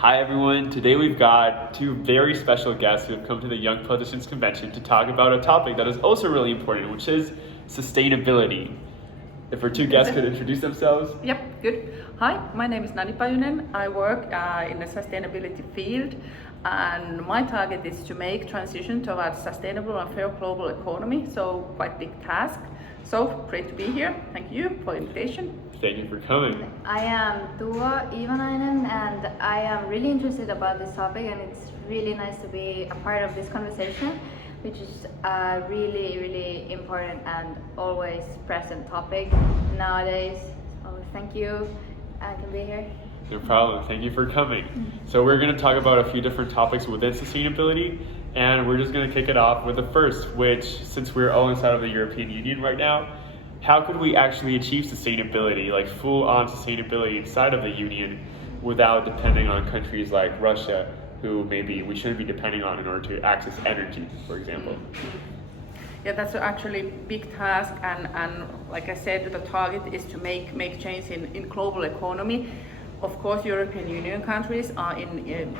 Hi everyone, today we've got two very special guests who have come to the Young Politicians Convention to talk about a topic that is also really important, which is sustainability. If our two guests could introduce themselves. Yep, good. Hi, my name is Nani Pajunen. I work in the sustainability field, and my target is to make transition towards sustainable and fair global economy, so quite big task. So great to be here. Thank you for the invitation. Thank you for coming. I am Tua Iivanainen, and I am really interested about this topic, and it's really nice to be a part of this conversation, which is a really important and always present topic nowadays. So thank you, I can be here. No problem, thank you for coming. So we're going to talk about a few different topics within sustainability, and we're just going to kick it off with the first, which, since we're all inside of the European Union right now, how could we actually achieve sustainability, like full-on sustainability inside of the Union, without depending on countries like Russia, who maybe we shouldn't be depending on in order to access energy, for example? Yeah, that's actually a big task, and like I said, the target is to make change in global economy. Of course, European Union countries are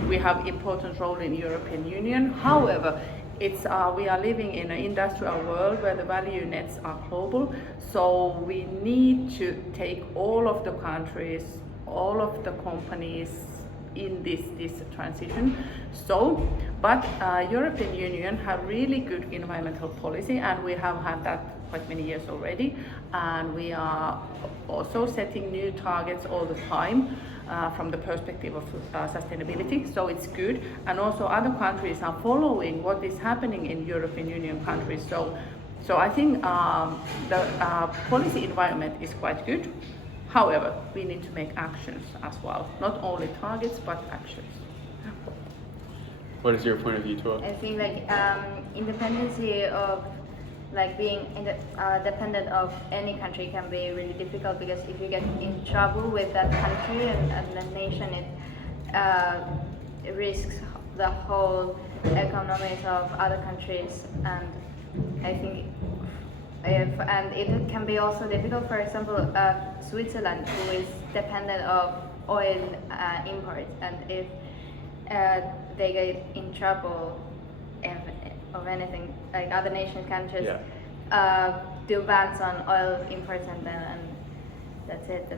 we have important role in European Union. However, we are living in an industrial world where the value nets are global, so we need to take all of the countries, all of the companies in this transition. So, but European Union have really good environmental policy, and we have had that quite many years already, and we are also setting new targets all the time from the perspective of sustainability, so it's good. And also other countries are following what is happening in European Union countries, so I think the policy environment is quite good. However, we need to make actions as well, not only targets but actions. What is your point of view, Tua? I think independency of being dependent of any country can be really difficult, because if you get in trouble with that country and the nation, it risks the whole economies of other countries. And I think and it can be also difficult, for example, Switzerland, who is dependent of oil imports, and if they get in trouble of anything, like other nations can just do bans on oil imports, and that's it.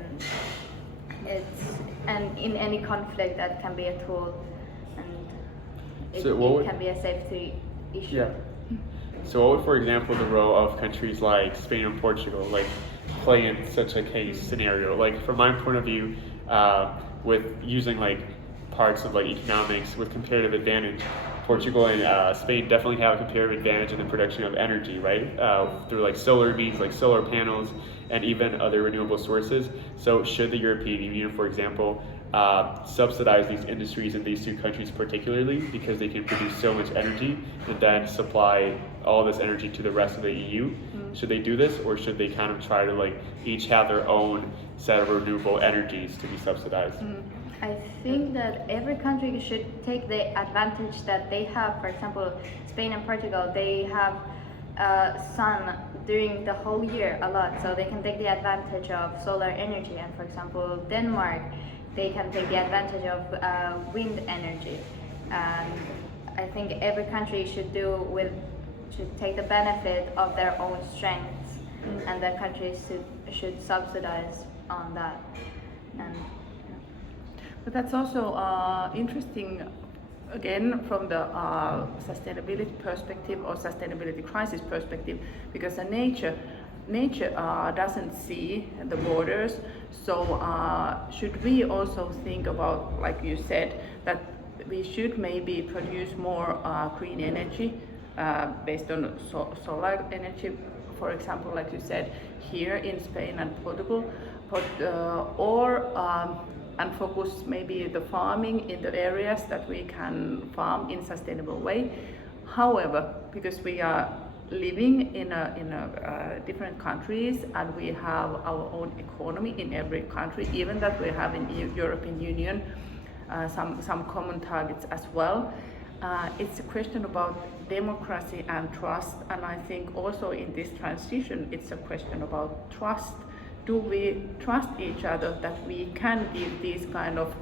And in any conflict that can be a tool, and it can be a safety issue. Yeah. So what would, for example, the role of countries like Spain and Portugal play in such a case scenario? Like, from my point of view, with using parts of economics with comparative advantage, Portugal and Spain definitely have a comparative advantage in the production of energy, right? Through solar means, solar panels, and even other renewable sources. So should the European Union, for example, subsidize these industries in these two countries particularly, because they can produce so much energy and then supply all this energy to the rest of the EU? Mm-hmm. Should they do this, or should they kind of try to each have their own set of renewable energies to be subsidized? Mm-hmm. I think that every country should take the advantage that they have. For example, Spain and Portugal, they have sun during the whole year a lot, so they can take the advantage of solar energy. And for example, Denmark, they can take the advantage of wind energy. And I think every country should take the benefit of their own strengths, and the countries should subsidize on that. And but that's also interesting, again, from the sustainability perspective or sustainability crisis perspective, because the nature doesn't see the borders. So should we also think about, like you said, that we should maybe produce more green energy based on solar energy, for example, like you said, here in Spain and Portugal, and focus maybe the farming in the areas that we can farm in sustainable way. However, because we are living in different countries, and we have our own economy in every country, even that we have in the European Union some common targets as well. It's a question about democracy and trust, and I think also in this transition it's a question about trust. Do we trust each other that we can give these kind of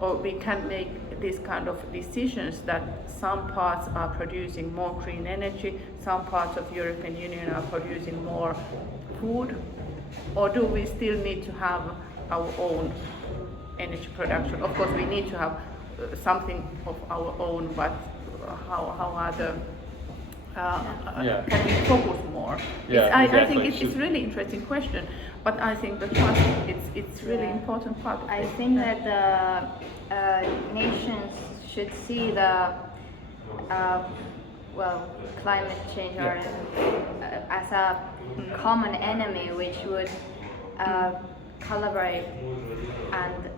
or we can make these kind of decisions that some parts are producing more green energy, some parts of European Union are producing more food, or do we still need to have our own energy production? Of course, we need to have something of our own, but how are the can we focus more? Yeah, I exactly. think it's really interesting question, but I think the trust it's really important part of I it. think that the nations should see the climate change or as a common enemy, which would collaborate and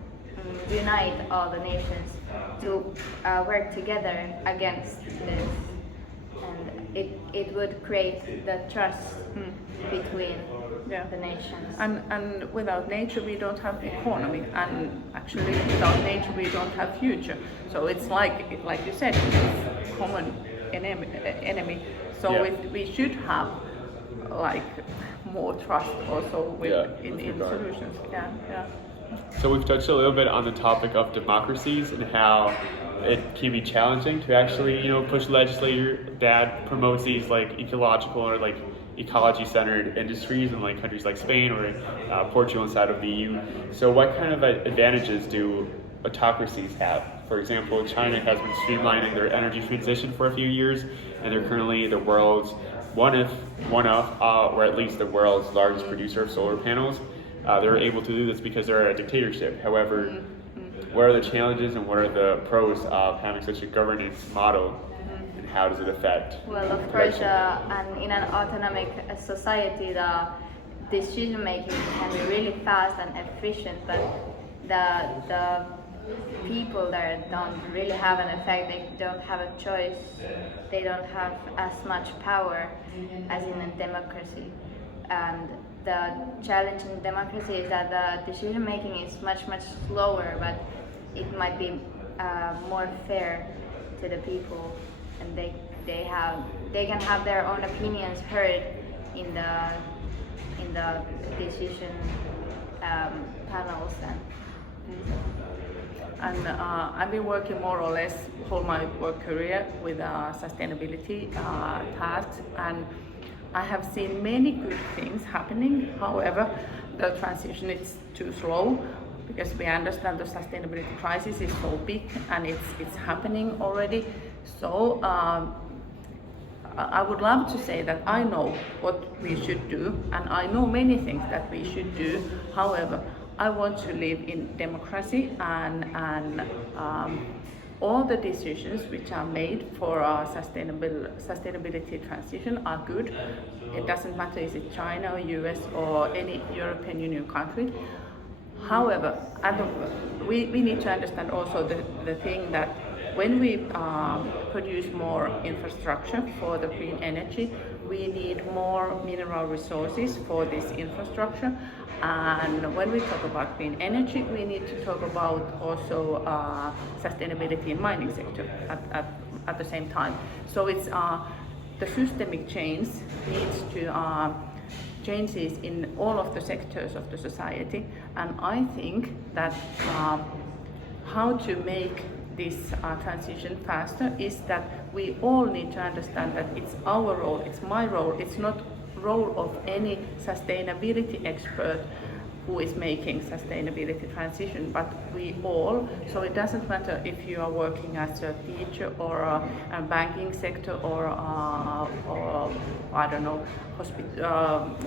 unite all the nations to work together against this, and it would create the trust between the nations. And without nature we don't have economy, and actually without nature we don't have future. So it's like you said, it's common enemy. So we should have like more trust also in solutions. So we've touched a little bit on the topic of democracies and how it can be challenging to actually, push legislation that promotes these like ecological or like ecology-centered industries in like countries like Spain or Portugal inside of the EU. So what kind of advantages do autocracies have? For example, China has been streamlining their energy transition for a few years, and they're currently the world's one of, or at least the world's largest producer of solar panels. They're able to do this because they're a dictatorship. However, what are the challenges and what are the pros of having such a governance model, and how does it affect? Well, of course, and in an autonomic society, the decision making can be really fast and efficient, but the people there don't really have an effect. They don't have a choice. They don't have as much power as in a democracy. And the challenge in democracy is that the decision making is much slower, but it might be more fair to the people, and they can have their own opinions heard in the decision panels. And I've been working more or less for my work career with sustainability tasks, and I have seen many good things happening. However, the transition is too slow because we understand the sustainability crisis is so big and it's happening already. So I would love to say that I know what we should do, and I know many things that we should do. However, I want to live in democracy, and all the decisions which are made for sustainability transition are good. It doesn't matter is it China or US or any European Union country. However, we need to understand also the thing that when we produce more infrastructure for the green energy, we need more mineral resources for this infrastructure. And when we talk about green energy, we need to talk about also sustainability in mining sector at the same time. So it's the systemic change needs to changes in all of the sectors of the society, and I think that how to make this transition faster is that we all need to understand that it's our role, it's my role, it's not role of any sustainability expert who is making sustainability transition, but we all. So it doesn't matter if you are working as a teacher or a banking sector or I don't know,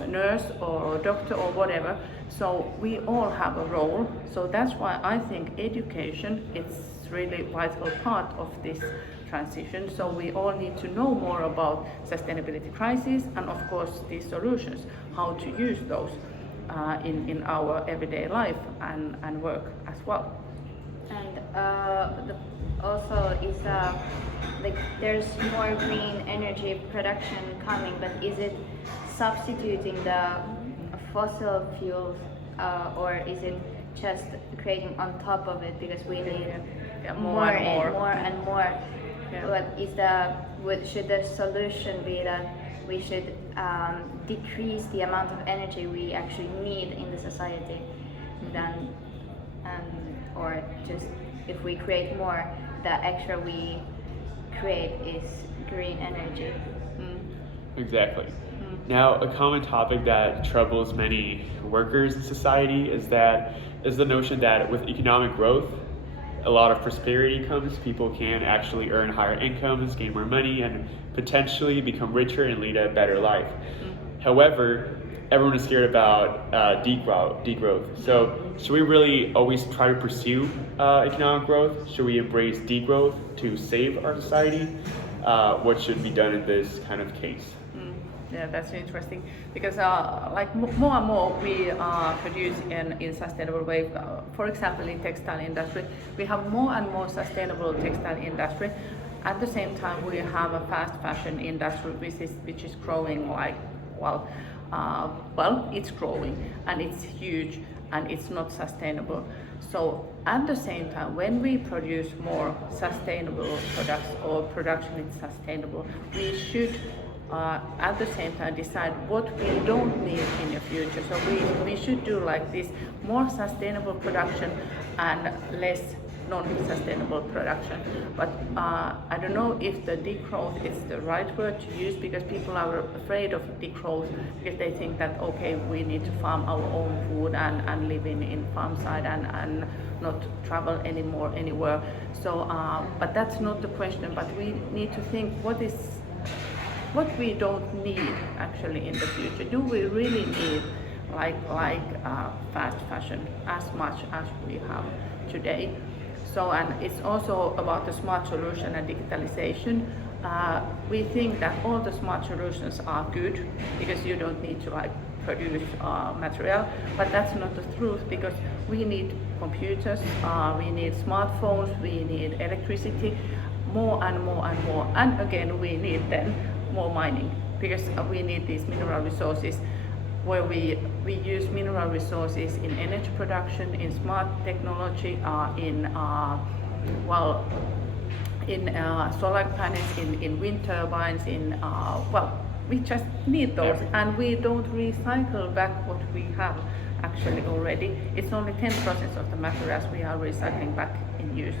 nurse or doctor or whatever. So we all have a role. So that's why I think education is really vital part of this transition. So we all need to know more about sustainability crisis and of course these solutions, how to use those in our everyday life and work as well. And also is like there's more green energy production coming, but is it substituting the fossil fuels or is it just creating on top of it, because we need more and more. Yeah. Should the solution be that we should decrease the amount of energy we actually need in the society, or just if we create more, the extra we create is green energy. Exactly. Now, a common topic that troubles many workers in society is the notion that with economic growth, a lot of prosperity comes. People can actually earn higher incomes, gain more money, and potentially become richer and lead a better life. However, everyone is scared about degrowth. So, should we really always try to pursue economic growth? Should we embrace degrowth to save our society? What should be done in this kind of case? Yeah, that's interesting because more and more we produce in sustainable way. For example, in textile industry, we have more and more sustainable textile industry. At the same time, we have a fast fashion industry which is growing it's growing and it's huge and it's not sustainable. So at the same time, when we produce more sustainable products or production is sustainable, we should at the same time decide what we don't need in the future. So we should do like this, more sustainable production and less non-sustainable production. But I don't know if the degrowth is the right word to use, because people are afraid of degrowth because they think that okay, we need to farm our own food and live in farm side and not travel anymore anywhere. So but that's not the question, but we need to think what we don't need actually in the future. Do we really need like fast fashion as much as we have today? So, and it's also about the smart solution and digitalization. We think that all the smart solutions are good because you don't need to like produce material, but that's not the truth, because we need computers, we need smartphones, we need electricity, more and more and more, and again we need then more mining, because we need these mineral resources, where we use mineral resources in energy production, in smart technology, in solar panels, in wind turbines, we just need those, and we don't recycle back what we have actually already. It's only 10% of the materials we are recycling back in use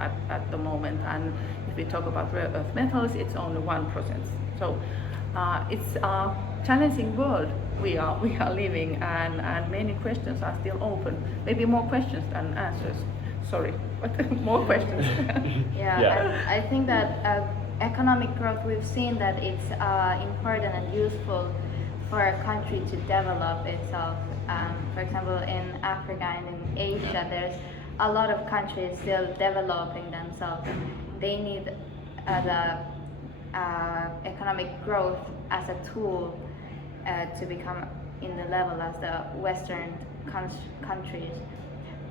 at the moment, and if we talk about rare earth metals, it's only 1%. So it's a challenging world we are living, and many questions are still open. Maybe more questions than answers. Sorry, but more questions. Yeah. I think that economic growth, we've seen that it's important and useful for a country to develop itself. For example, in Africa and in Asia, there's a lot of countries still developing themselves. They need the economic growth as a tool to become in the level as the Western countries.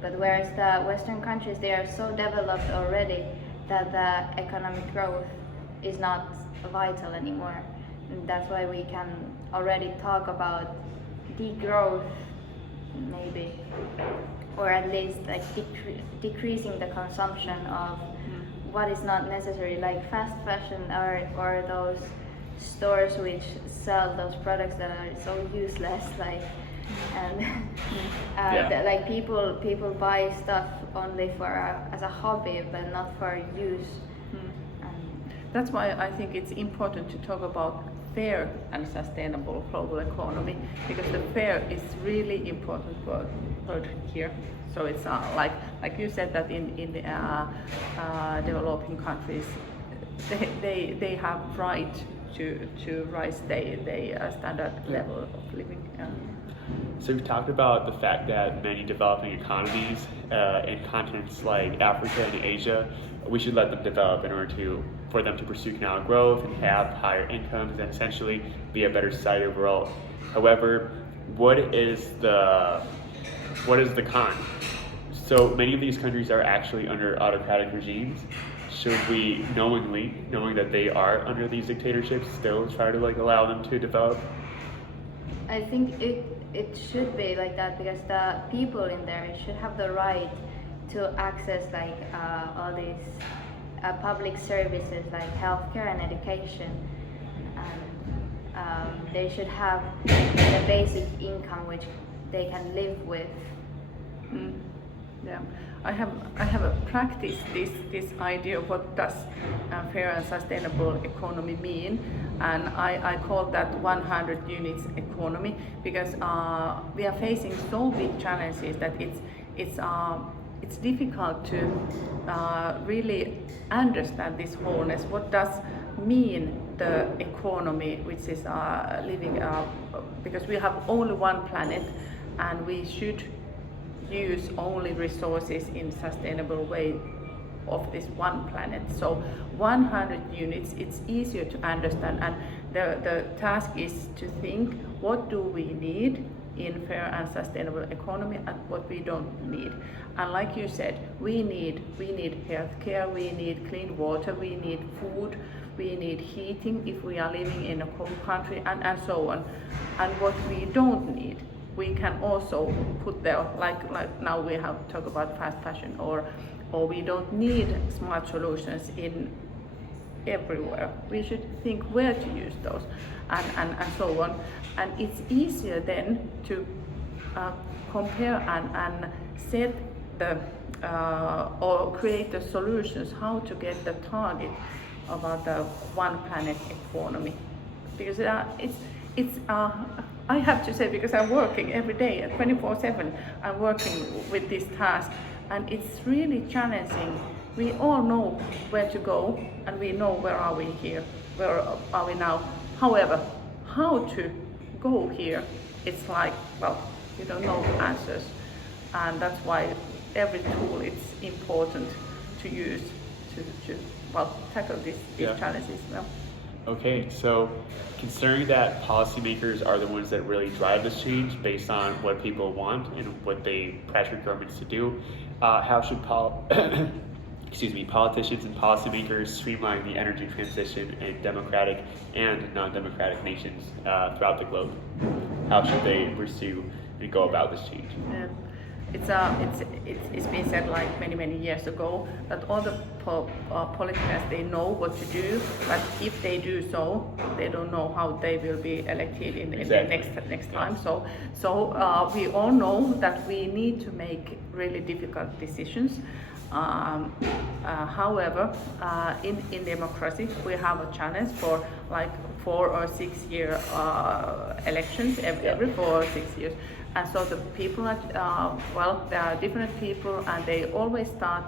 But whereas the Western countries, they are so developed already that the economic growth is not vital anymore. And that's why we can already talk about degrowth, maybe, or at least like decreasing the consumption of what is not necessary, like fast fashion or those stores which sell those products that are so useless, like, and like people buy stuff only for as a hobby but not for use. That's why I think it's important to talk about fair and sustainable global economy, because the fair is really important word here. So it's like you said, that in the developing countries, they have right to rise their standard level of living. So we talked about the fact that many developing economies in continents like Africa and Asia, we should let them develop in order for them to pursue economic growth and have higher incomes and essentially be a better society overall. However, what is the con? So many of these countries are actually under autocratic regimes. Should we, knowing that they are under these dictatorships, still try to allow them to develop? I think it should be like that, because the people in there should have the right to access all these public services like healthcare and education. They should have the basic income which they can live with. Yeah, I have practiced this idea of what does fair and sustainable economy mean, and I call that 100 units economy, because we are facing so big challenges that it's difficult to really understand this wholeness. What does mean the economy which is living, because we have only one planet and we should use only resources in sustainable way of this one planet. So 100 units, it's easier to understand, and the task is to think, what do we need in fair and sustainable economy and what we don't need. And like you said, we need healthcare, we need clean water, we need food, we need heating if we are living in a cold country, and so on. And what we don't need, we can also put there, like now we have talked about fast fashion, or we don't need smart solutions in everywhere. We should think where to use those, and so on. And it's easier then to compare and set the or create the solutions how to get the target about the one planet economy, because it's I have to say, because I'm working every day 24/7, I'm working with this task, and it's really challenging. We all know where to go, and we know where are we here, where are we now. However, how to go here, it's like, well, you don't know answers, and that's why every tool is important to use to tackle these challenges. Well. Okay, so considering that policymakers are the ones that really drive this change based on what people want and what they pressure governments to do, how should politicians and policymakers streamline the energy transition in democratic and non-democratic nations throughout the globe? How should they pursue and go about this change? It's been said like many years ago that all the politicians, they know what to do, but if they do so, they don't know how they will be elected in the next time. So we all know that we need to make really difficult decisions. However, in democracy, we have a challenge for like 4 or 6 year elections every 4 or 6 years. And so the people are, there are different people, and they always start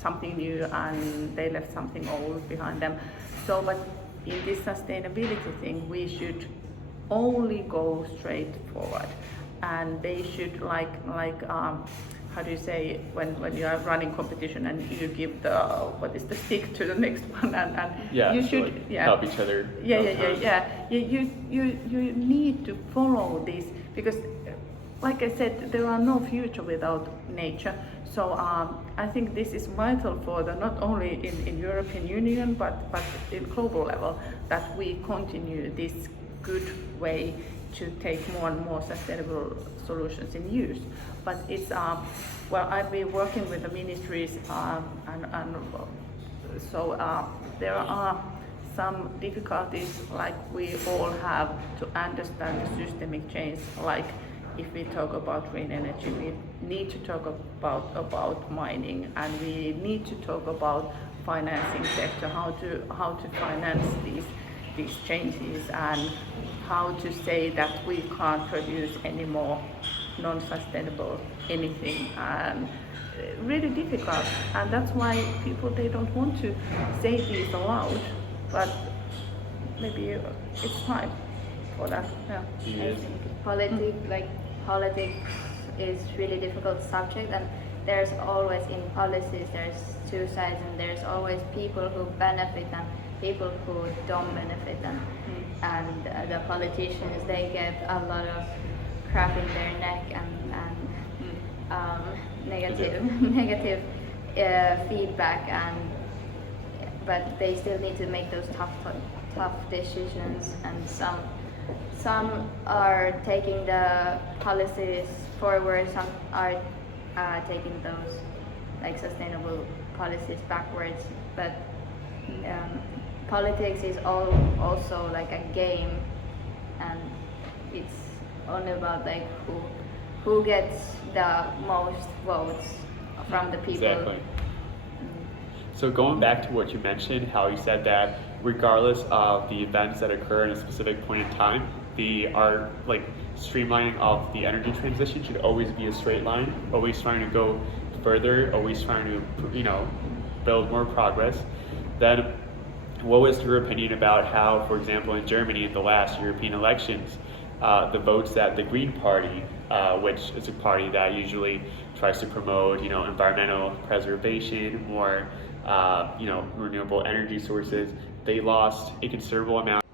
something new, and they left something old behind them. So, but in this sustainability thing, we should only go straight forward, and they should how do you say, when you are running competition and you give the stick to the next one, and you should help each other. You need to follow this, because like I said, there are no future without nature. So I think this is vital for not only in European Union but in global level, that we continue this good way to take more and more sustainable solutions in use. But it's I've been working with the ministries, so there are some difficulties, like we all have to understand the systemic change. Like if we talk about green energy, we need to talk about mining, and we need to talk about financing sector, how to finance these changes, and how to say that we can't produce any more non-sustainable anything, and really difficult. And that's why people, they don't want to say this aloud, but maybe it's time for that. I think politics is really difficult subject, and there's always, in policies, there's two sides, and there's always people who benefit and people who don't benefit, and the politicians, they get a lot of crap in their neck and negative feedback, but they still need to make those tough decisions, and some are taking the policies forward, some are taking those like sustainable policies backwards, but politics is also like a game, and it's only about like who gets the most votes from the people. Exactly. So going back to what you mentioned, how you said that regardless of the events that occur in a specific point in time, streamlining of the energy transition should always be a straight line, always trying to go further, always trying to, build more progress. Then what was your opinion about how, for example, in Germany in the last European elections, the votes that the Green Party, which is a party that usually tries to promote, environmental preservation, more, renewable energy sources, they lost a considerable amount.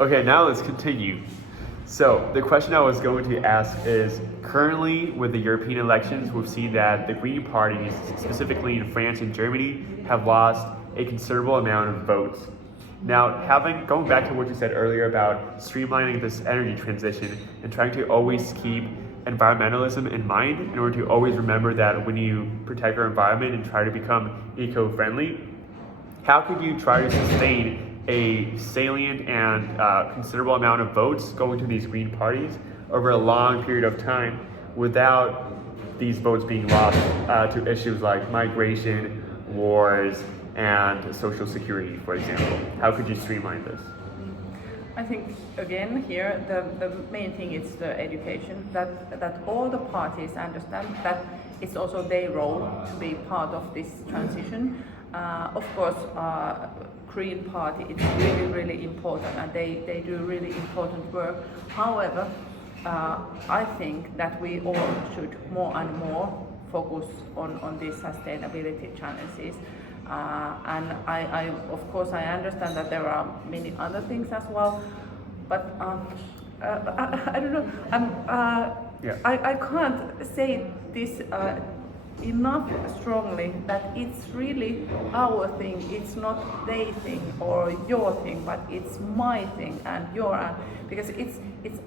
Okay, now let's continue. So the question I was going to ask is, currently with the European elections, we've seen that the Green parties, specifically in France and Germany, have lost a considerable amount of votes. Now, going back to what you said earlier about streamlining this energy transition and trying to always keep environmentalism in mind in order to always remember that when you protect our environment and try to become eco-friendly, how could you try to sustain a salient and considerable amount of votes going to these Green parties over a long period of time without these votes being lost to issues like migration, wars, and social security, for example? How could you streamline this? I think again here the main thing is the education, that all the parties understand that it's also their role to be part of this transition. Of course, Green Party, it's really important, and they do really important work. However, I think that we all should more and more focus on these sustainability challenges. And I of course I understand that there are many other things as well, but I don't know. I can't say this enough strongly that it's really our thing. It's not their thing or your thing, but it's my thing and your, because it's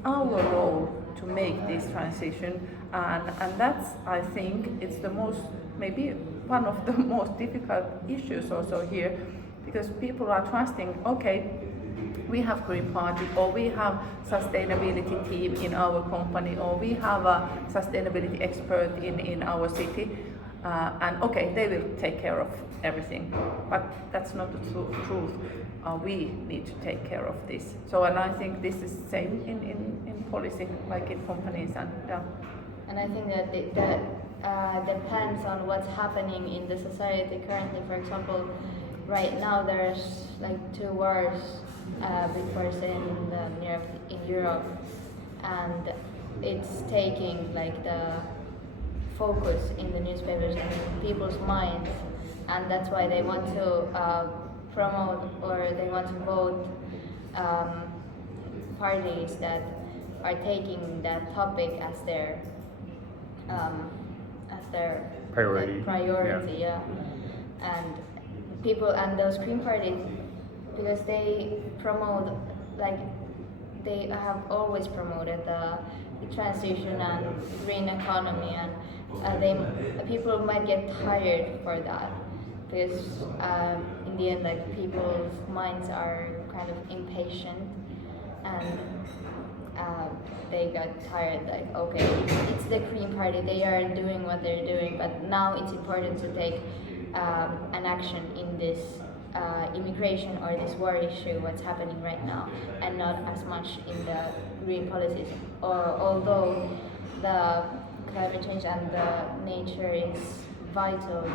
our role to make this transition, and that's, I think, it's the most, maybe one of the most difficult issues also here, because people are trusting, okay, we have Green Party, or we have sustainability team in our company, or we have a sustainability expert in our city, and okay, they will take care of everything. But that's not the truth. We need to take care of this. So, and I think this is the same in policy, like in companies, and yeah. And I think that depends on what's happening in the society currently. For example, right now there's like 2 wars, big wars in Europe, and it's taking like the focus in the newspapers and in people's minds, and that's why they want to promote, or they want to vote parties that are taking that topic as their priority. Yeah. And people and those Green parties, because they promote, like they have always promoted the transition and green economy, and people might get tired for that, because in the end, like people's minds are kind of impatient, and they got tired, like, okay, it's the Green Party, they are doing what they're doing, but now it's important to take an action in this immigration or this war issue, what's happening right now, and not as much in the green policies. Although the climate change and the nature is vital,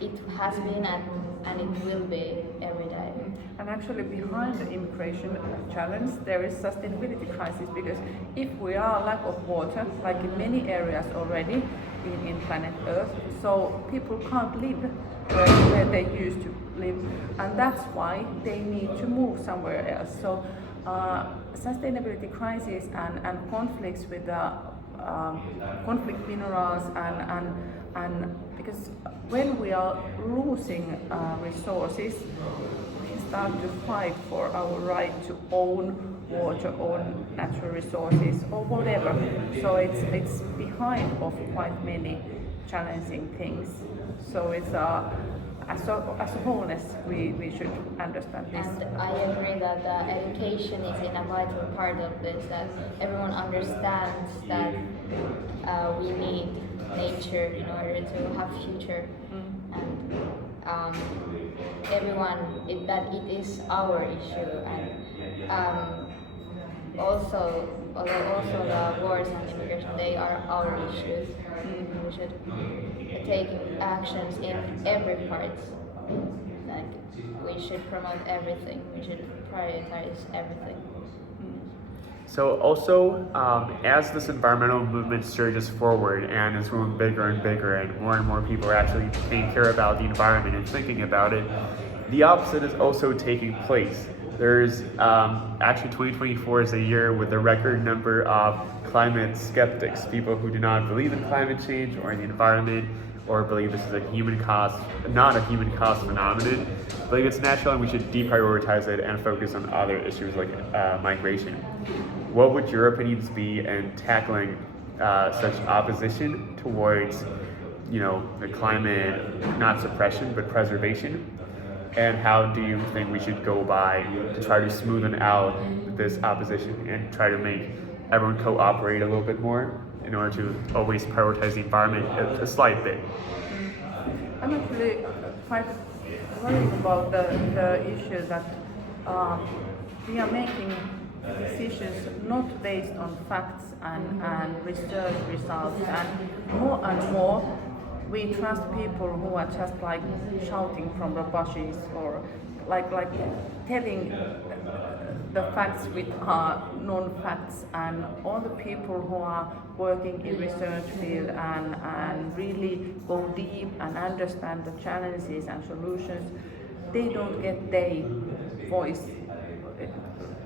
it has been and it will be every day. And actually behind the immigration challenge there is sustainability crisis, because if we are lack of water, like in many areas already in planet Earth, so people can't live where they used to live, and that's why they need to move somewhere else. So sustainability crisis and conflicts with the conflict minerals, and because when we are losing resources, we start to fight for our right to own water, own natural resources, or whatever. So it's behind of quite many challenging things. So it's as a wholeness, we should understand this. And I agree that education is in a vital part of this, that everyone understands that we need nature in order to have future. And everyone, that it is our issue, and also the wars and immigration, they are our issues. We should take actions in every part. Like, we should promote everything. We should prioritize everything. So also, as this environmental movement surges forward and is growing bigger and bigger, and more people are actually taking care about the environment and thinking about it, the opposite is also taking place. There's actually 2024 is a year with a record number of climate skeptics, people who do not believe in climate change or in the environment, or believe this is not a human caused phenomenon, believe it's natural and we should deprioritize it and focus on other issues like migration. What would your opinions be in tackling such opposition towards, the climate, not suppression, but preservation? And how do you think we should go by to try to smoothen out this opposition and try to make everyone cooperate a little bit more in order to always prioritize the environment a slight bit? I'm actually quite worried about the issue that we are making decisions not based on facts and research results, and more we trust people who are just like shouting from the bushes, or like telling the facts with non-facts, and all the people who are working in research field and really go deep and understand the challenges and solutions, they don't get their voice.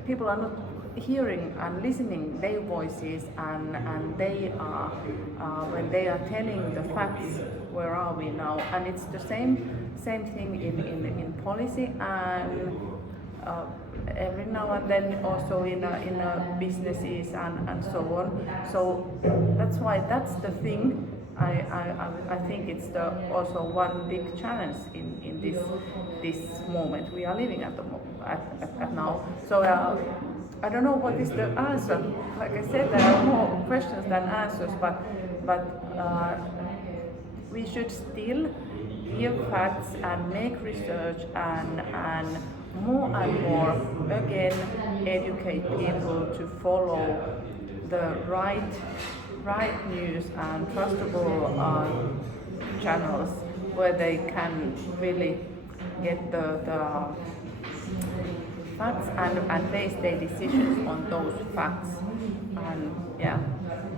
People are not hearing and listening their voices, and they are when they are telling the facts, where are we now? And it's the same thing in policy, and every now and then also in businesses and so on. So that's why that's the thing. I think it's also one big challenge in this moment we are living at now. So I don't know what is the answer. Like I said, there are more questions than answers, but we should still give facts and make research and more again educate people to follow the right news and trustable channels where they can really get the facts and base their decisions on those facts. And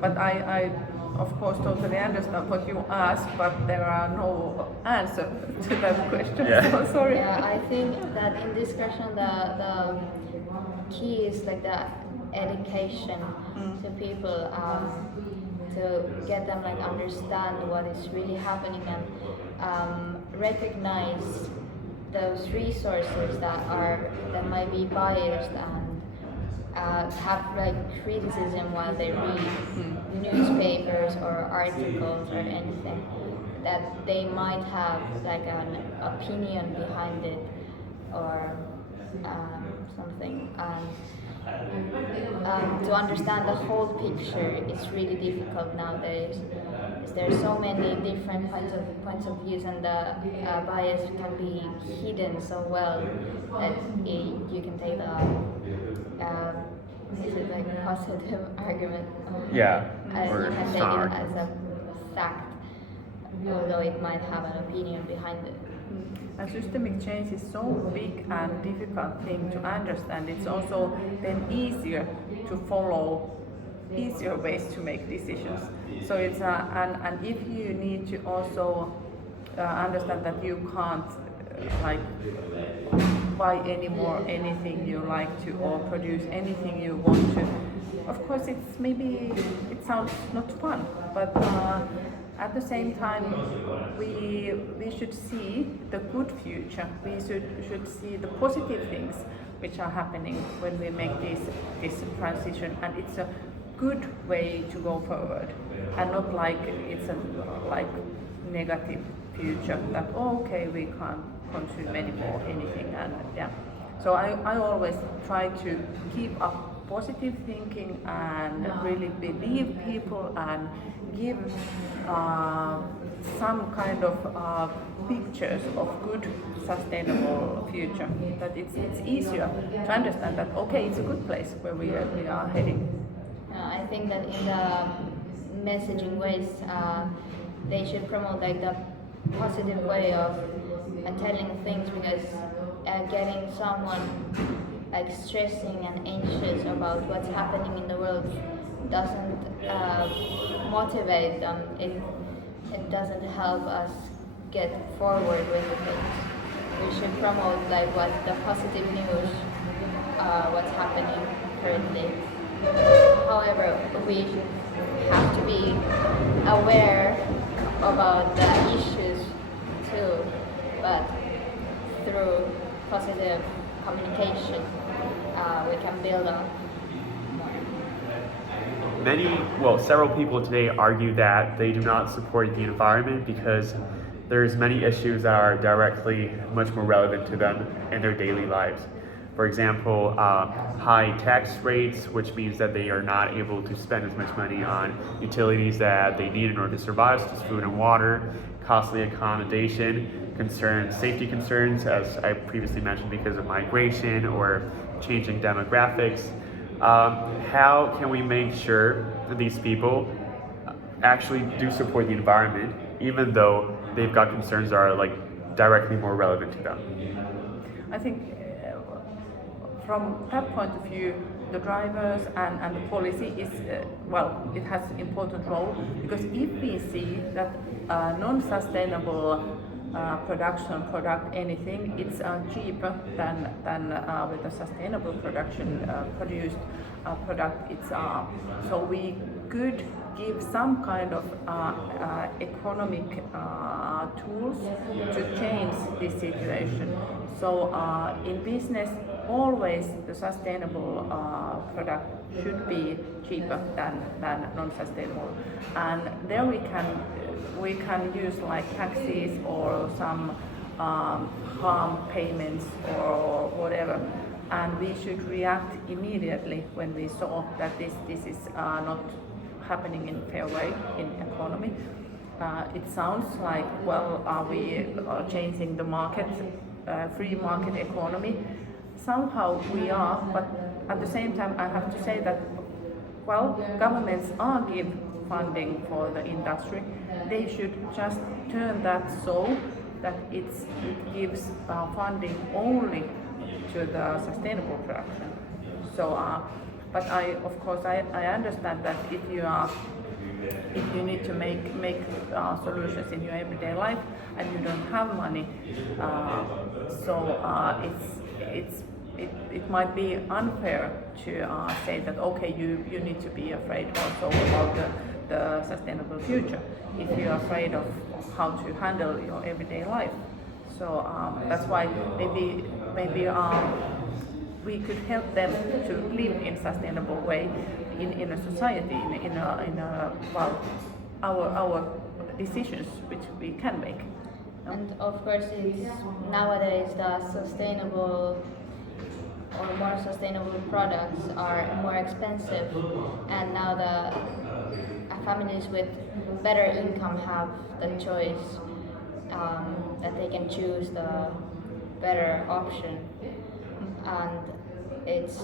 but I of course totally understand what you asked, but there are no answer to that question. So sorry. Yeah, I think that in this question the key is like the education to people, to get them like understand what is really happening, and recognize those resources that might be biased, and have like criticism while they read newspapers or articles or anything, that they might have like an opinion behind it or something. To understand the whole picture is really difficult nowadays. There's so many different points of views, and the bias can be hidden so well that you can take is it like positive argument? Or you can take it as a fact, although it might have an opinion behind it. And systemic change is so big and difficult thing to understand. It's also then easier to follow, easier ways to make decisions. So it's and if you need to also understand that you can't like buy anymore anything you like to, or produce anything you want to. Of course, it sounds not fun, but at the same time, we should see the good future. We should see the positive things which are happening when we make this transition, and it's a good way to go forward, and not like it's a like negative future that okay, we can't consume anymore anything. And so I always try to keep up positive thinking and really believe people and give some kind of pictures of good sustainable future, that it's easier to understand that okay, it's a good place where we are heading. I think that in the messaging ways, they should promote like the positive way of telling things, because getting someone like stressing and anxious about what's happening in the world doesn't motivate them. It doesn't help us get forward with the things. We should promote like what the positive news, what's happening currently. However, we have to be aware about the issues too, but through positive communication, we can build on more. Several people today argue that they do not support the environment because there's many issues that are directly much more relevant to them in their daily lives. For example, high tax rates, which means that they are not able to spend as much money on utilities that they need in order to survive, such as food and water, costly accommodation, safety concerns, as I previously mentioned, because of migration or changing demographics. How can we make sure that these people actually do support the environment, even though they've got concerns that are like directly more relevant to them? I think from that point of view, the drivers and the policy is, it has an important role, because if we see that non-sustainable product anything, it's cheaper than with a sustainable production produced product. It's so we could give some kind of economic tools to change this situation. So in business, always the sustainable product should be cheaper than non-sustainable, and there we can use like taxes or some harm payments or whatever, and we should react immediately when we saw that this is not happening in a fair way in economy. It sounds like, well, are we changing the market, free market economy? Somehow we are, but at the same time I have to say that, well, governments are give funding for the industry. They should just turn that so that it gives funding only to the sustainable production. So, but of course I understand that if you need to make solutions in your everyday life and you don't have money, it might be unfair to say that okay, you need to be afraid also about the sustainable future if you're afraid of how to handle your everyday life. So that's why maybe we could help them to live in sustainable way in a society, in a our decisions which we can make. And of course, nowadays the sustainable or more sustainable products are more expensive, and now the families with better income have the choice that they can choose the better option, and it's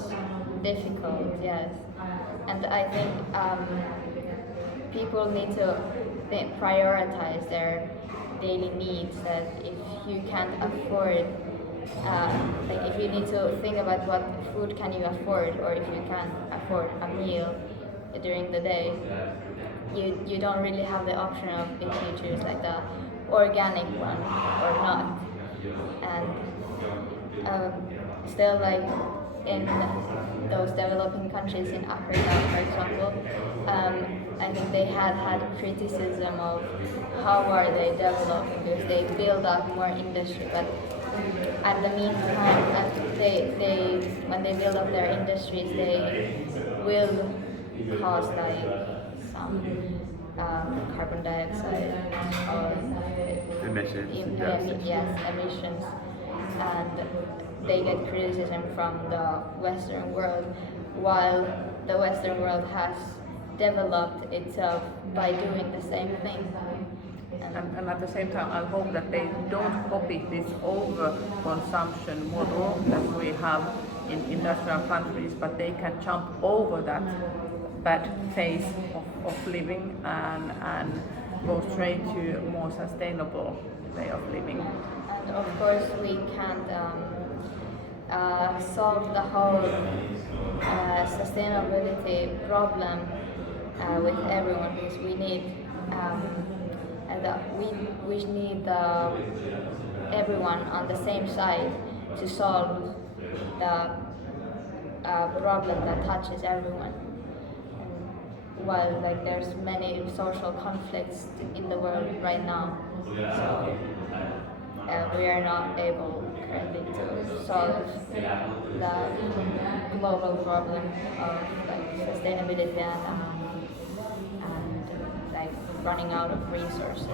difficult, yes. And I think people need to prioritize their daily needs, that if you can't afford if you need to think about what food can you afford, or if you can't afford a meal during the day, you don't really have the option of if you choose like the organic one or not. And still, like in those developing countries in Africa, for example, I think they had criticism of how are they developing, because they build up more industry, but at the meantime, when they build up their industries, they will cause like some carbon dioxide or emissions, emissions, and they get criticism from the Western world. while the Western world has developed itself by doing the same thing. And at the same time, I hope that they don't copy this overconsumption model that we have in industrial countries, but they can jump over that bad phase of living and go straight to a more sustainable way of living. And of course, we can't solve the whole sustainability problem with everyone, because we need everyone on the same side to solve the problem that touches everyone. And while there's many social conflicts in the world right now, so we are not able currently to solve the global problem of sustainability and running out of resources.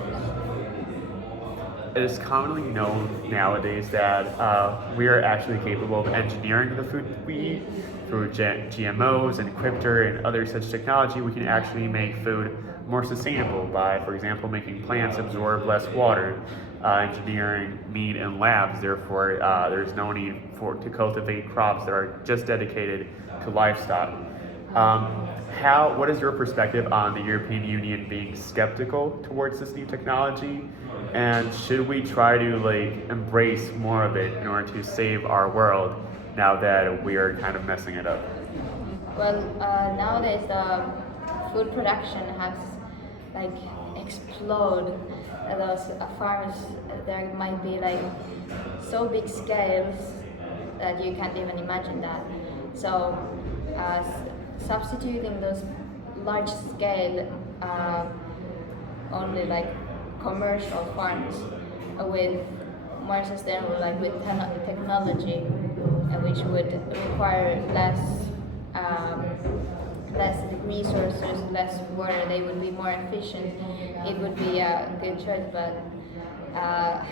It is commonly known nowadays that we are actually capable of engineering the food we eat through GMOs and Cryptor and other such technology. We can actually make food more sustainable by, for example, making plants absorb less water, engineering meat in labs. Therefore, there's no need to cultivate crops that are just dedicated to livestock. What is your perspective on the European Union being skeptical towards this new technology? And should we try to embrace more of it in order to save our world now that we are kind of messing it up? Well, nowadays the food production has exploded. Those farms, there might be so big scales that you can't even imagine that. So substituting those large scale only commercial farms with more sustainable, with technology, which would require less resources, less water. They would be more efficient. It would be a good choice, but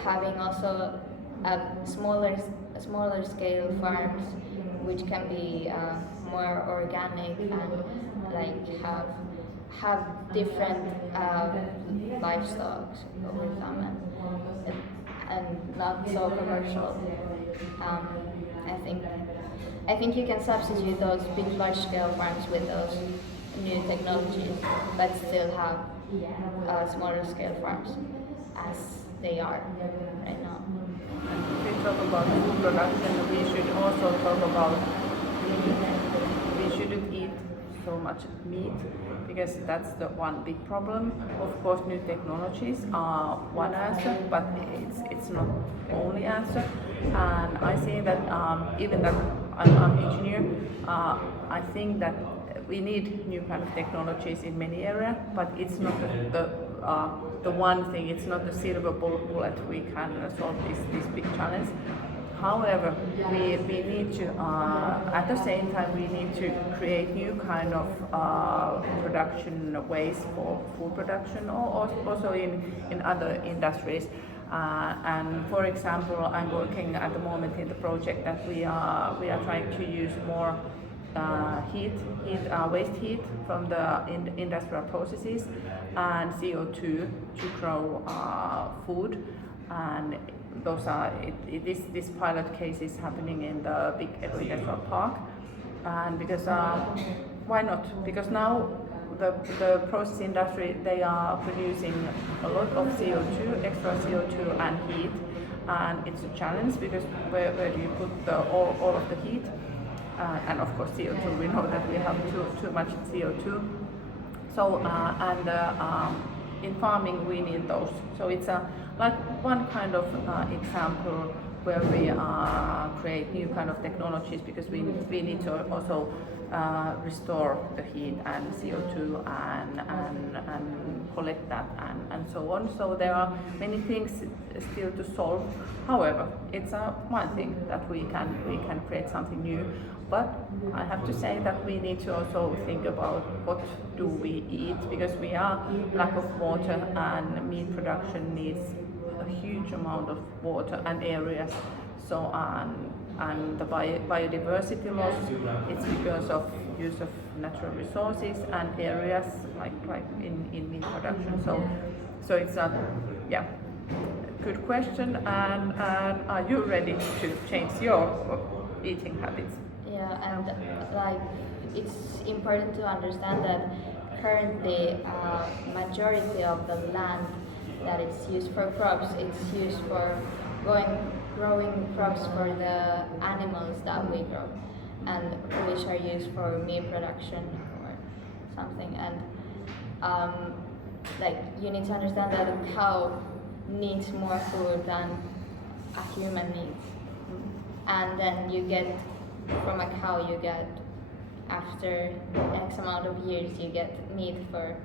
having also smaller scale farms, which can be more organic and have different livestock with them and not so commercial. I think you can substitute those big large scale farms with those new technologies, but still have smaller scale farms as they are right now. If we talk about food production, we should also talk about meat. We shouldn't eat so much meat because that's the one big problem. Of course, new technologies are one answer, but it's not only answer. And I say that even that I'm an engineer, I think that we need new kind of technologies in many areas, but it's not the one thing. It's not the silver bullet we can solve this big challenge. However, we need to, at the same time, we need to create new kind of production ways for food production, or also in other industries. And for example, I'm working at the moment in the project that we are trying to use more waste heat from the industrial processes and CO2 to grow food. And those are this pilot case is happening in the big industrial park, and because why not? Because now the process industry, they are producing a lot of CO2, extra CO2 and heat, and it's a challenge because where do you put all of the heat? And of course CO2, we know that we have too much CO2. So in farming we need those. So it's like one kind of example where we create new kind of technologies, because we need to also restore the heat and CO2 and collect that and so on. So there are many things still to solve. However, it's one thing that we can create something new. But I have to say that we need to also think about what do we eat, because we are lack of water, and meat production needs a huge amount of water and areas. So and the biodiversity loss. It's because of use of natural resources and areas like in meat production. So it's a good question. And are you ready to change your eating habits? Yeah, and like it's important to understand that currently majority of the land that is used for crops, it's used for growing crops for the animals that we grow, and which are used for meat production or something. And like you need to understand that a cow needs more food than a human needs, and then you get from a cow you get after X amount of years you get meat for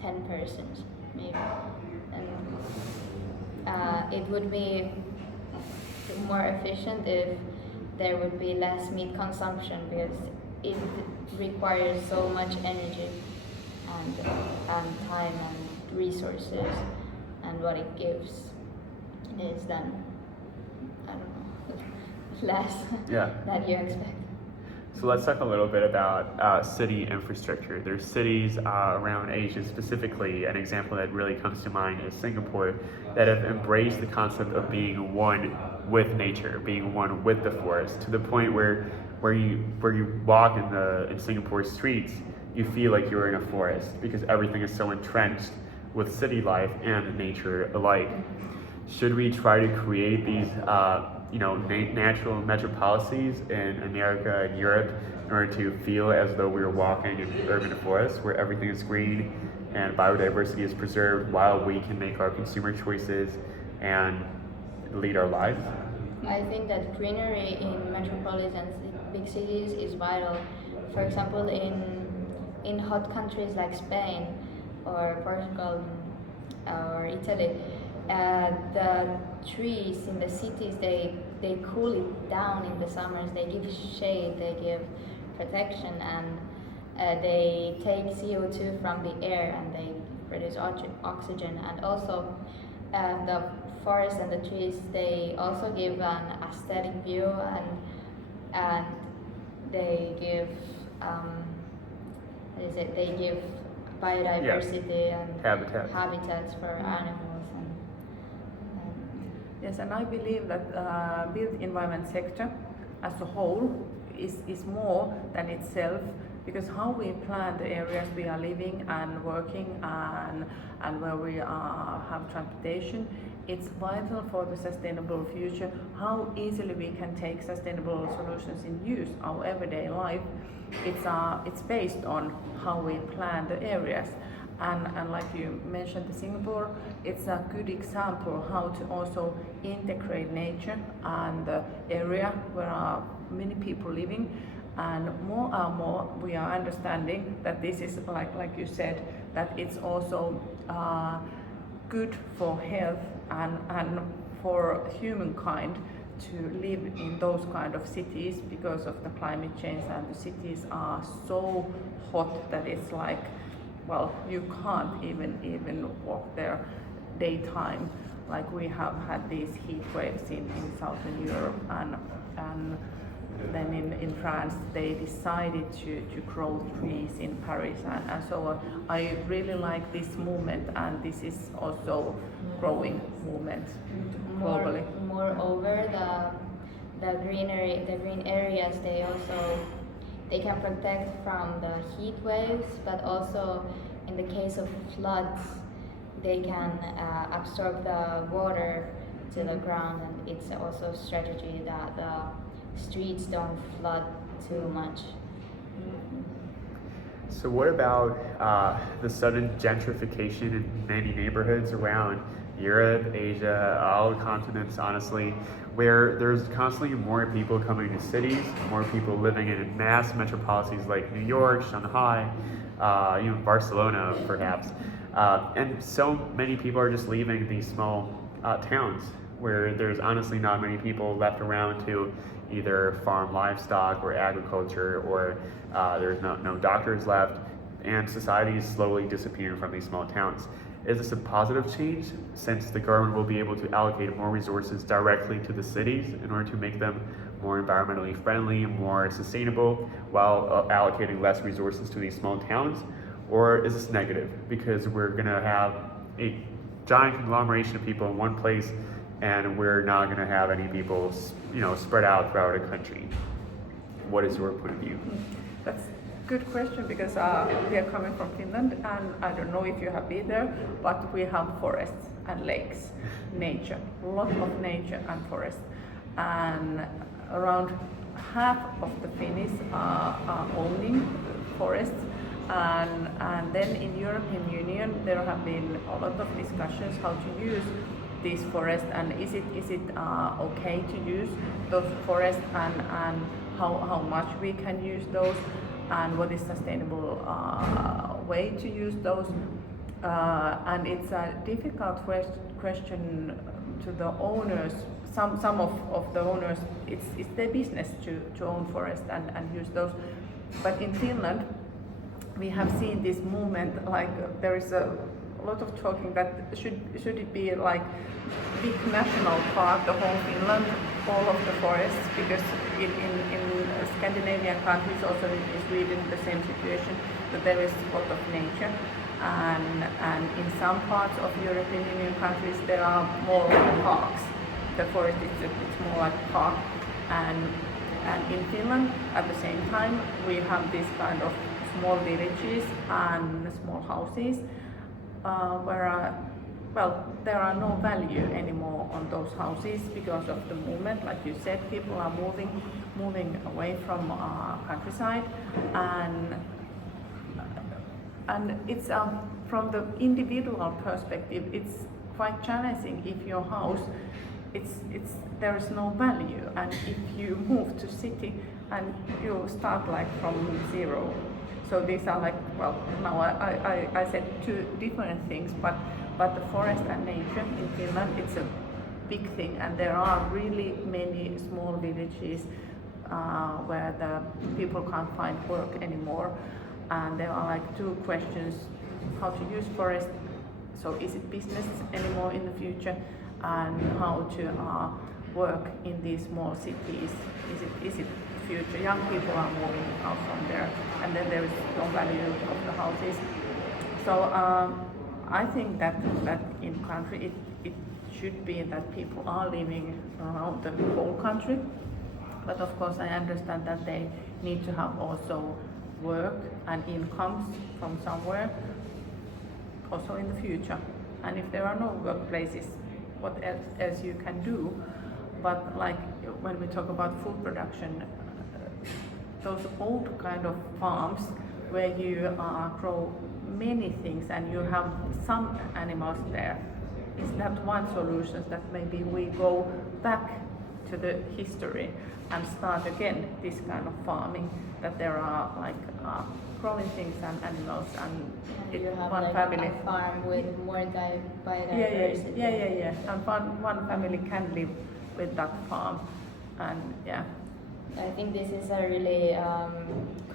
10 persons maybe, and it would be more efficient if there would be less meat consumption because it requires so much energy and time and resources, and what it gives is then I don't know less than you expect. So let's talk a little bit about city infrastructure. There's cities around Asia, specifically an example that really comes to mind is Singapore, that have embraced the concept of being one with nature, being one with the forest, to the point where you walk in Singapore streets, you feel like you're in a forest because everything is so entrenched with city life and nature alike. Should we try to create these natural metropolises in America and Europe in order to feel as though we were walking in urban forests where everything is green and biodiversity is preserved while we can make our consumer choices and lead our lives? I think that greenery in metropolitan big cities is vital. For example, in hot countries like Spain or Portugal or Italy, the trees in the cities, they cool it down in the summers, they give shade, they give protection, and they take CO2 from the air and they produce oxygen. And also the forest and the trees, they also give an aesthetic view, and they give they give biodiversity and habitats for animals. Yes, and I believe that built environment sector as a whole is more than itself, because how we plan the areas we are living and working and where we have transportation, it's vital for the sustainable future. How easily we can take sustainable solutions in use our everyday life. It's based on how we plan the areas. And like you mentioned, Singapore, it's a good example how to also integrate nature and the area where are many people living. And more and more we are understanding that this is, like you said, that it's also good for health and for humankind to live in those kind of cities because of the climate change, and the cities are so hot that it's like, well, you can't even walk there daytime. Like we have had these heat waves in Southern Europe, and then in France they decided to grow trees in Paris and so on. I really like this movement, and this is also growing movement globally. Moreover, the green areas, they can protect from the heat waves, but also in the case of floods, they can absorb the water to the ground, and it's also a strategy that the streets don't flood too much. So what about the sudden gentrification in many neighborhoods around Europe, Asia, all continents, honestly, where there's constantly more people coming to cities, more people living in mass metropolises like New York, Shanghai, even Barcelona, perhaps. And so many people are just leaving these small towns where there's honestly not many people left around to either farm livestock or agriculture, or there's no doctors left, and society is slowly disappearing from these small towns. Is this a positive change, since the government will be able to allocate more resources directly to the cities in order to make them more environmentally friendly, more sustainable, while allocating less resources to these small towns? Or is this negative, because we're going to have a giant conglomeration of people in one place, and we're not going to have any people, spread out throughout a country? What is your point of view? That's a good question, because we are coming from Finland, and I don't know if you have been there, but we have forests and lakes, nature, a lot of nature and forest, and around half of the Finnish are owning forests. And then in European Union there have been a lot of discussions how to use these forests, and is it okay to use those forests, and how much we can use those, and what is sustainable way to use those, and it's a difficult question to the owners. Some of the owners, it's their business to own forests and use those, but in Finland we have seen this movement, like there is a lot of talking that should it be like big national park, the whole Finland, all of the forests, because in Scandinavian countries, also in Sweden, the same situation, that there is a lot of nature, and in some parts of European Union countries there are more like parks. The forest it's more like a park, and in Finland at the same time we have this kind of small villages and small houses where there are no value anymore on those houses because of the movement. Like you said, people are moving away from countryside, and it's from the individual perspective, it's quite challenging if your house there is no value, and if you move to city and you start like from zero. So these are like, well, now I said two different things, but the forest and nature in Finland, it's a big thing, and there are really many small villages where the people can't find work anymore, and there are like two questions: how to use forest, so is it business anymore in the future, and how to work in these small cities. Is it future? Young people are moving out from there, and then there is no value of the houses. So I think that in country it should be that people are living around the whole country, but of course I understand that they need to have also work and incomes from somewhere also in the future. And if there are no workplaces, what else you can do? But like when we talk about food production, those old kind of farms where you grow many things and you have some animals there, is that one solution, that maybe we go back to the history and start again this kind of farming, that there are like growing things and animals, and you have one like family a farm with more biodiversity. Yeah. And one family can live with that farm, and yeah. I think this is a really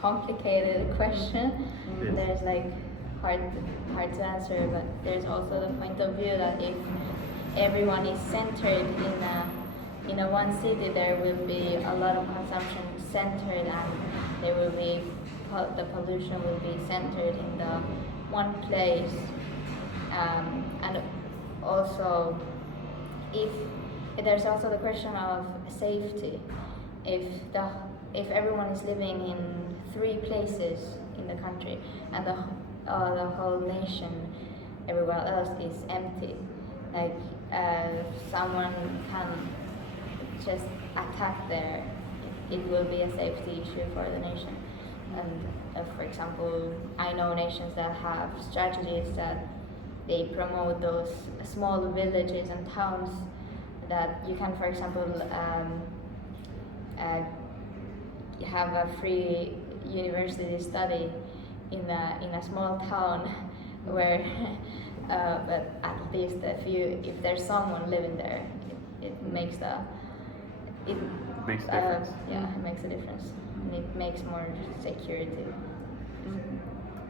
complicated question. There's like hard to answer, but there's also the point of view that if everyone is centered in a one city, there will be a lot of consumption centered, and there will be the pollution will be centered in the one place, and also if there's also the question of safety. If everyone is living in 3 places in the country and the whole nation everywhere else is empty, like someone can just attack there, it will be a safety issue for the nation. And for example, I know nations that have strategies that they promote those small villages and towns that you can, for example, have a free university study in a small town where, but at least if there's someone living there, it makes a difference. Yeah, it makes a difference, and it makes more security.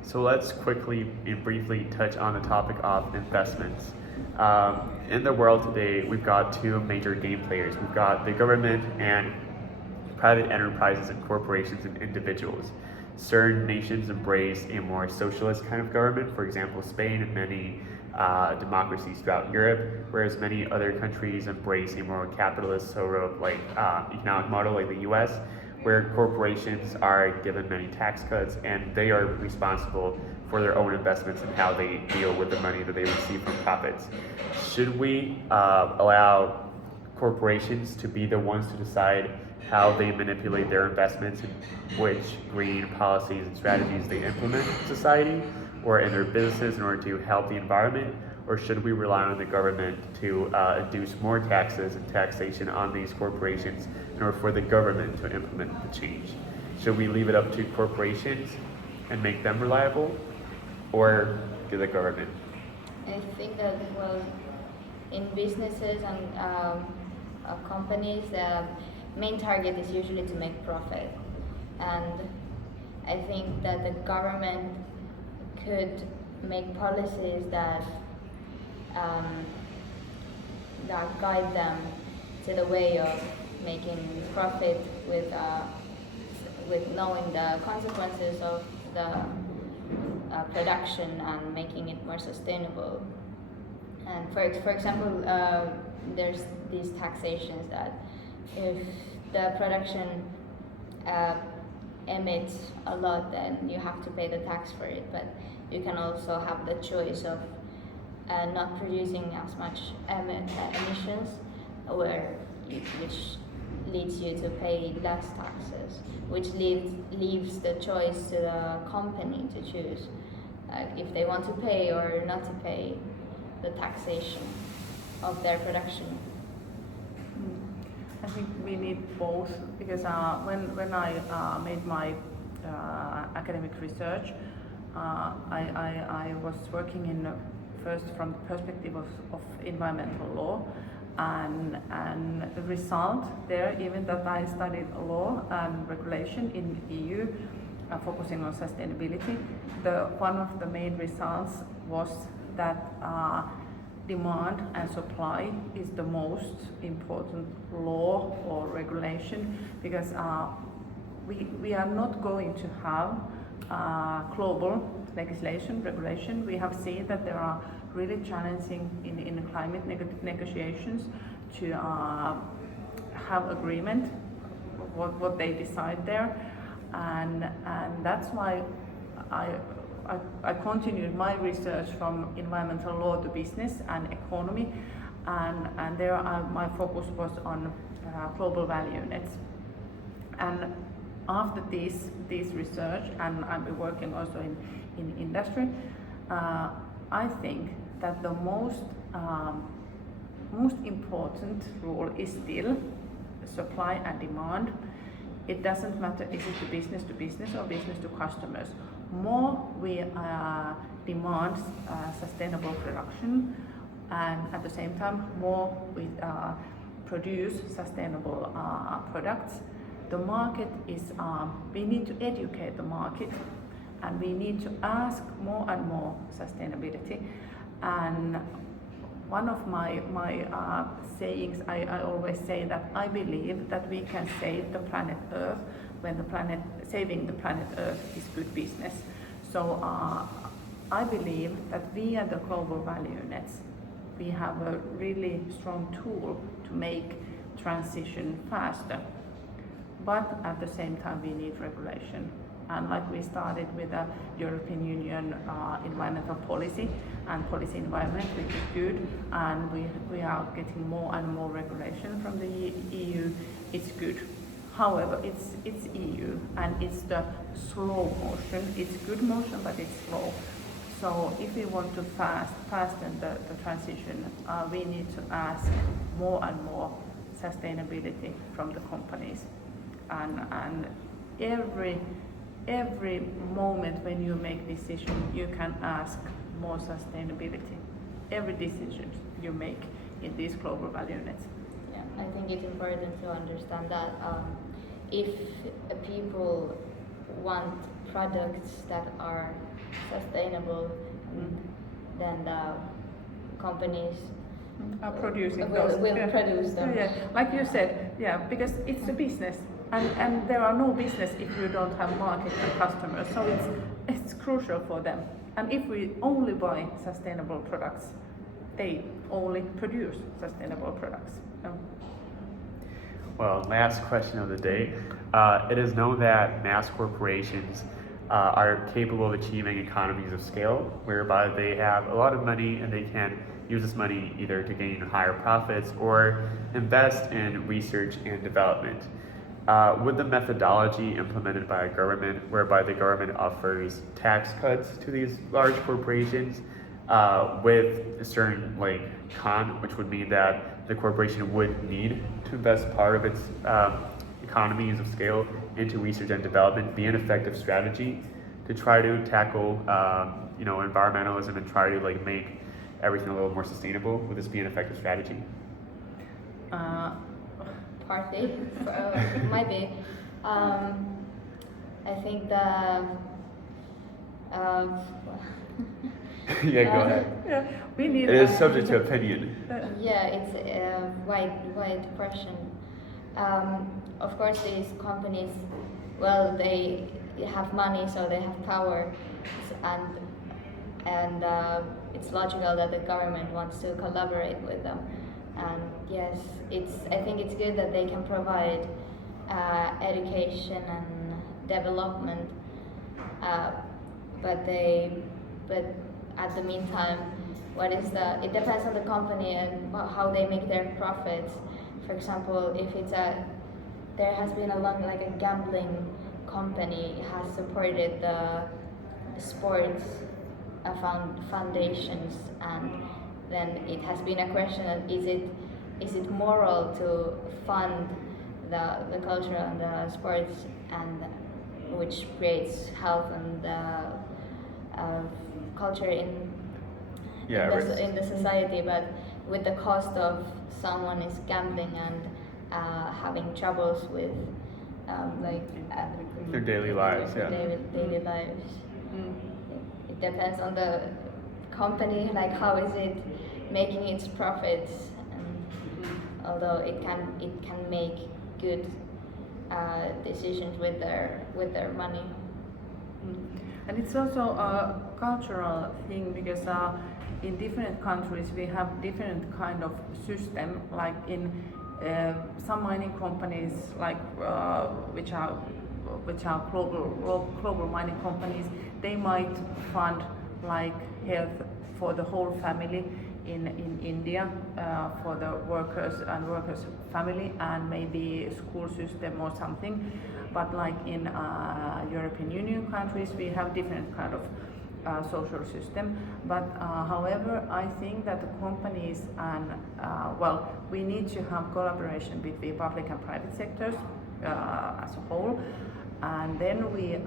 So let's quickly and briefly touch on the topic of investments. In the world today, we've got two major game players. We've got the government and private enterprises and corporations and individuals. Certain nations embrace a more socialist kind of government, for example, Spain and many democracies throughout Europe, whereas many other countries embrace a more capitalist sort of like economic model like the US, where corporations are given many tax cuts and they are responsible for their own investments and how they deal with the money that they receive from profits. Should we allow corporations to be the ones to decide how they manipulate their investments and which green policies and strategies they implement in society or in their businesses in order to help the environment? Or should we rely on the government to induce more taxes and taxation on these corporations in order for the government to implement the change? Should we leave it up to corporations and make them reliable, or to the government? I think that, well, in businesses and companies, the main target is usually to make profit. And I think that the government could make policies that guide them to the way of making profit with knowing the consequences of the production and making it more sustainable. And for example, there's these taxations that if the production emits a lot, then you have to pay the tax for it. But you can also have the choice of not producing as much emissions, which leads you to pay less taxes, which leaves the choice to the company to choose if they want to pay or not to pay the taxation of their production. I think we need both, because when I made my academic research, I was working in first from the perspective of environmental law, and the result there, even that I studied law and regulation in EU, focusing on sustainability, one of the main results was that demand and supply is the most important law or regulation, because we are not going to have global legislation, regulation. We have seen that there are really challenging in climate negotiations to have agreement what they decide there, and that's why I continued my research from environmental law to business and economy, and there my focus was on global value nets. And after this research, and I've been working also in industry, I think that the most important rule is still supply and demand. It doesn't matter is it business to business or business to customers. More we demand sustainable production, and at the same time more we produce sustainable products. The market is, we need to educate the market, and we need to ask more and more sustainability. And one of my sayings, I always say that I believe that we can save the planet Earth when saving the planet Earth is good business. So I believe that via the global value nets, we have a really strong tool to make transition faster. But at the same time, we need regulation. And like we started with the European Union environmental policy and policy environment, which is good, and we are getting more and more regulation from the EU. It's good. However, it's EU, and it's the slow motion. It's good motion, but it's slow. So if we want to fasten the transition, we need to ask more and more sustainability from the companies. And every moment when you make decision, you can ask more sustainability. Every decision you make in these global value nets. Yeah, I think it's important to understand that if people want products that are sustainable, then the companies Are producing will those. Yeah. produce them. Yeah, like you said, because it's a business, and there are no business if you don't have market and customers. So it's crucial for them. And if we only buy sustainable products, they only produce sustainable products. Well, last question of the day. It is known that mass corporations are capable of achieving economies of scale, whereby they have a lot of money and they can use this money either to gain higher profits or invest in research and development. With the methodology implemented by a government, whereby the government offers tax cuts to these large corporations, with a certain con, which would mean that the corporation would need to invest part of its economies of scale into research and development, be an effective strategy to try to tackle environmentalism and try to make everything a little more sustainable. Would this be an effective strategy? Partly, might be. I think the Yeah, go ahead. Yeah, we need. It is subject to opinion. yeah, it's a wide question. Of course, these companies, well, they have money, so they have power, and it's logical that the government wants to collaborate with them. And yes, I think it's good that they can provide education and development, but at the meantime, it depends on the company and how they make their profits. For example, if there has been a gambling company has supported the sports foundations, and then it has been a question of is it moral to fund the culture and the sports, and which creates health and culture in the society, but with the cost of someone is gambling and having troubles with their daily lives. Daily lives. It depends on the company, how is it making its profits, and although it can make good decisions with their money. And it's also a cultural thing, because in different countries we have different kind of system. Like in some mining companies, which are global mining companies, they might fund health for the whole family in India, for the workers and workers' family, and maybe school system or something. But in European Union countries, we have different kind of social system. But however, I think that the companies and we need to have collaboration between public and private sectors as a whole, and then we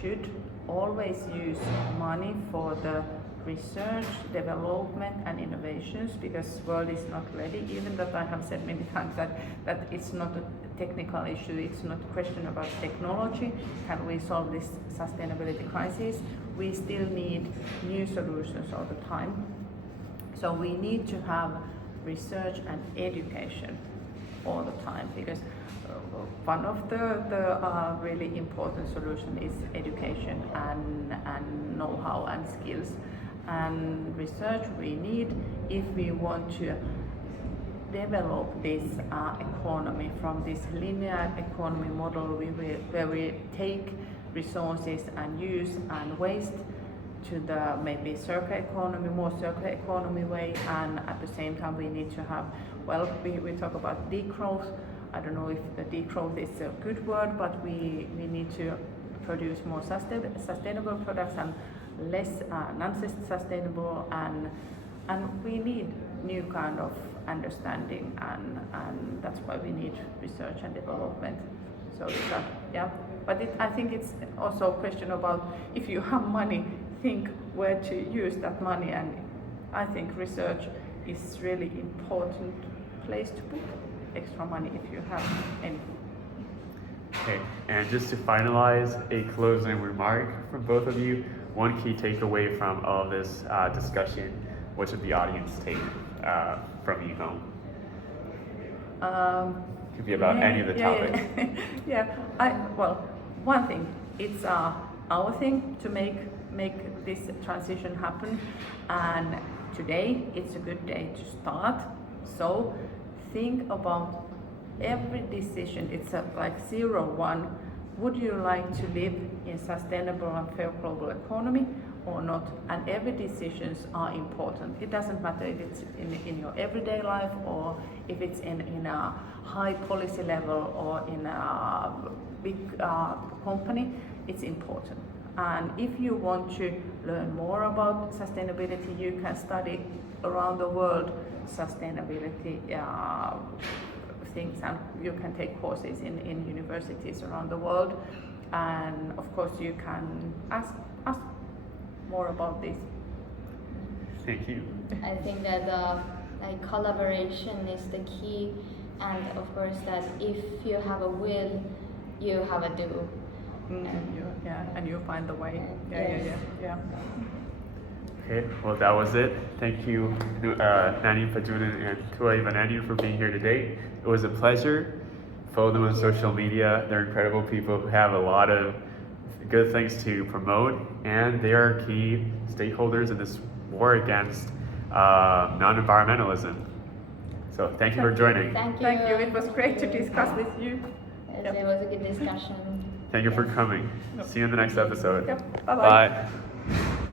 should always use money for the research, development and innovations, because world is not ready. Even that I have said many times that it's not a technical issue, it's not a question about technology, can we solve this sustainability crisis? We still need new solutions all the time. So we need to have research and education all the time, because one of the really important solution is education and know-how and skills. And research we need if we want to develop this economy from this linear economy model where we take resources and use and waste to the maybe more circular economy way. And at the same time we need to have, we talk about degrowth. I don't know if the degrowth is a good word, but we need to produce more sustainable products and less non-sustainable, and we need new kind of understanding, and that's why we need research and development. So but I think it's also a question about, if you have money, think where to use that money, and I think research is really important place to put extra money if you have any. Okay, and just to finalize, a closing remark from both of you. one key takeaway from all of this discussion, what should the audience take from you home? Could be about any of the topics. Well, one thing, it's our thing to make this transition happen, and today it's a good day to start. So think about every decision. It's like 0-1. Would you like to live in sustainable and fair global economy or not? And every decisions are important. It doesn't matter if it's in your everyday life or if it's in a high policy level or in a big company, it's important. And if you want to learn more about sustainability, you can study around the world sustainability things, and you can take courses in universities around the world. And of course you can ask more about this. Thank you. I think that like collaboration is the key, and of course that if you have a will, you have a do. And you find the way. Yeah. Okay, well that was it. Thank you, Nani Pajunen and Tua Iivanainen for being here today. It was a pleasure. Follow them on social media. They're incredible people who have a lot of good things to promote, and they are key stakeholders in this war against non-environmentalism. So thank you for joining. Thank you. It was great to discuss with you. Yes, it was a good discussion. Thank you for coming. See you in the next episode. Yep. Bye-bye. Bye.